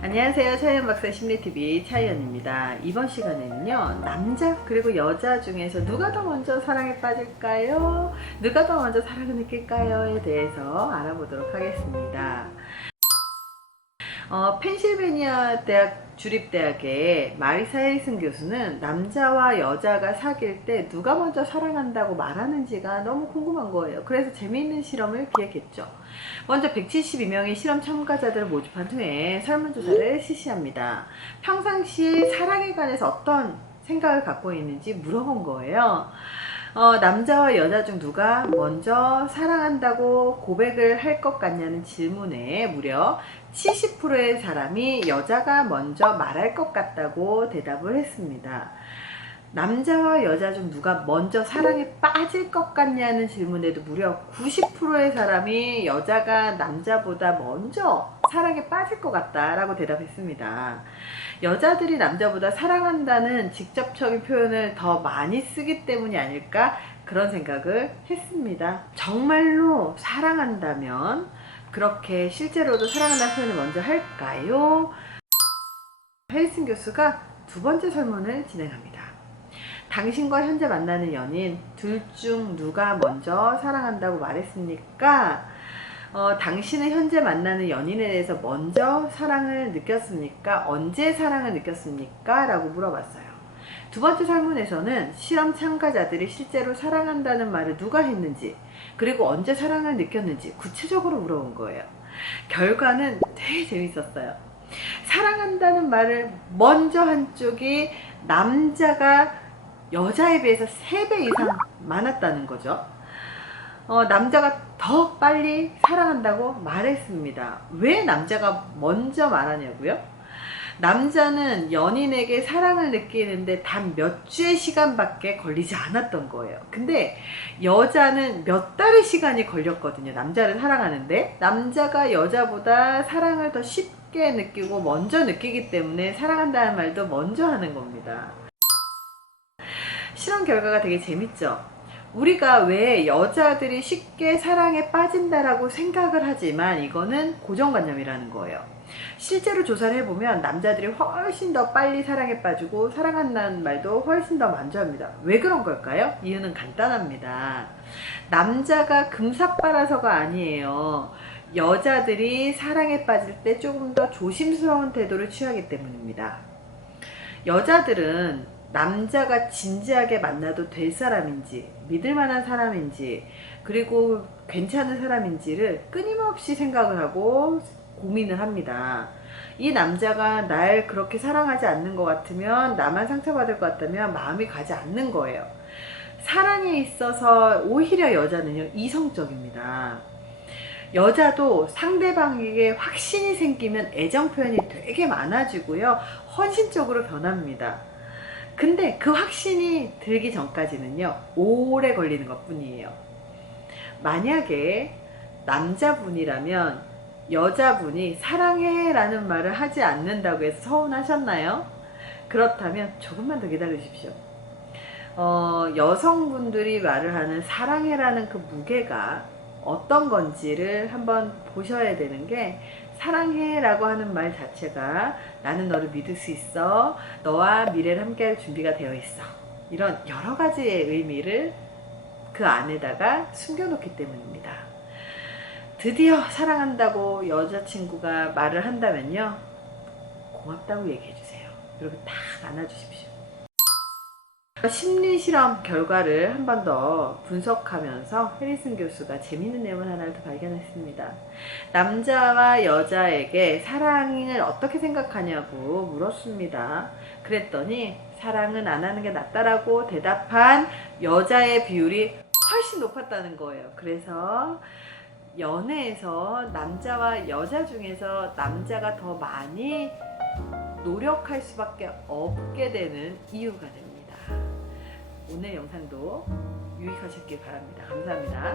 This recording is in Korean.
안녕하세요. 차이연 박사 심리TV 차이연입니다. 이번 시간에는요, 남자 그리고 여자 중에서 누가 더 먼저 사랑에 빠질까요? 누가 더 먼저 사랑을 느낄까요? 에 대해서 알아보도록 하겠습니다. 펜실베니아 대학 주립대학의 마리사 해리슨 교수는 남자와 여자가 사귈 때 누가 먼저 사랑한다고 말하는지가 너무 궁금한 거예요. 그래서 재미있는 실험을 기획했죠. 먼저 172명의 실험 참가자들을 모집한 후에 설문조사를 실시합니다. 평상시에 사랑에 관해서 어떤 생각을 갖고 있는지 물어본 거예요. 남자와 여자 중 누가 먼저 사랑한다고 고백을 할 것 같냐는 질문에 무려 70%의 사람이 여자가 먼저 말할 것 같다고 대답을 했습니다. 남자와 여자 중 누가 먼저 사랑에 빠질 것 같냐는 질문에도 무려 90%의 사람이 여자가 남자보다 먼저 사랑에 빠질 것 같다라고 대답했습니다. 여자들이 남자보다 사랑한다는 직접적인 표현을 더 많이 쓰기 때문이 아닐까 그런 생각을 했습니다. 정말로 사랑한다면 그렇게 실제로도 사랑한다는 표현을 먼저 할까요? 해리슨 교수가 두 번째 설문을 진행합니다. 당신과 현재 만나는 연인 둘 중 누가 먼저 사랑한다고 말했습니까? 당신은 현재 만나는 연인에 대해서 먼저 사랑을 느꼈습니까? 언제 사랑을 느꼈습니까? 라고 물어봤어요. 두 번째 설문에서는 실험 참가자들이 실제로 사랑한다는 말을 누가 했는지, 그리고 언제 사랑을 느꼈는지 구체적으로 물어본 거예요. 결과는 되게 재밌었어요. 사랑한다는 말을 먼저 한 쪽이 남자가 여자에 비해서 3배 이상 많았다는 거죠. 남자가 더 빨리 사랑한다고 말했습니다. 왜 남자가 먼저 말하냐고요? 남자는 연인에게 사랑을 느끼는데 단 몇 주의 시간밖에 걸리지 않았던 거예요. 근데 여자는 몇 달의 시간이 걸렸거든요. 남자를 사랑하는데 남자가 여자보다 사랑을 더 쉽게 느끼고 먼저 느끼기 때문에 사랑한다는 말도 먼저 하는 겁니다. 실험 결과가 되게 재밌죠? 우리가 왜 여자들이 쉽게 사랑에 빠진다라고 생각을 하지만 이거는 고정관념이라는 거예요. 실제로 조사를 해보면 남자들이 훨씬 더 빨리 사랑에 빠지고 사랑한다는 말도 훨씬 더 먼저 합니다. 왜 그런 걸까요? 이유는 간단합니다. 남자가 금사빠라서가 아니에요. 여자들이 사랑에 빠질 때 조금 더 조심스러운 태도를 취하기 때문입니다. 여자들은 남자가 진지하게 만나도 될 사람인지, 믿을 만한 사람인지, 그리고 괜찮은 사람인지를 끊임없이 생각을 하고 고민을 합니다. 이 남자가 날 그렇게 사랑하지 않는 것 같으면, 나만 상처받을 것 같다면 마음이 가지 않는 거예요. 사랑에 있어서 오히려 여자는요, 이성적입니다. 여자도 상대방에게 확신이 생기면 애정 표현이 되게 많아지고요, 헌신적으로 변합니다. 근데 그 확신이 들기 전까지는요, 오래 걸리는 것 뿐이에요. 만약에 남자분이라면 여자분이 사랑해 라는 말을 하지 않는다고 해서 서운하셨나요? 그렇다면 조금만 더 기다려 주십시오. 여성분들이 말을 하는 사랑해 라는 그 무게가 어떤 건지를 한번 보셔야 되는 게, 사랑해 라고 하는 말 자체가 나는 너를 믿을 수 있어, 너와 미래를 함께할 준비가 되어 있어, 이런 여러 가지의 의미를 그 안에다가 숨겨놓기 때문입니다. 드디어 사랑한다고 여자친구가 말을 한다면요, 고맙다고 얘기해주세요. 그리고 딱 안아주십시오. 심리실험 결과를 한 번 더 분석하면서 해리슨 교수가 재미있는 내용을 하나를 더 발견했습니다. 남자와 여자에게 사랑을 어떻게 생각하냐고 물었습니다. 그랬더니 사랑은 안 하는 게 낫다라고 대답한 여자의 비율이 훨씬 높았다는 거예요. 그래서 연애에서 남자와 여자 중에서 남자가 더 많이 노력할 수밖에 없게 되는 이유가 됩니다. 오늘 영상도 유익하셨길 바랍니다. 감사합니다.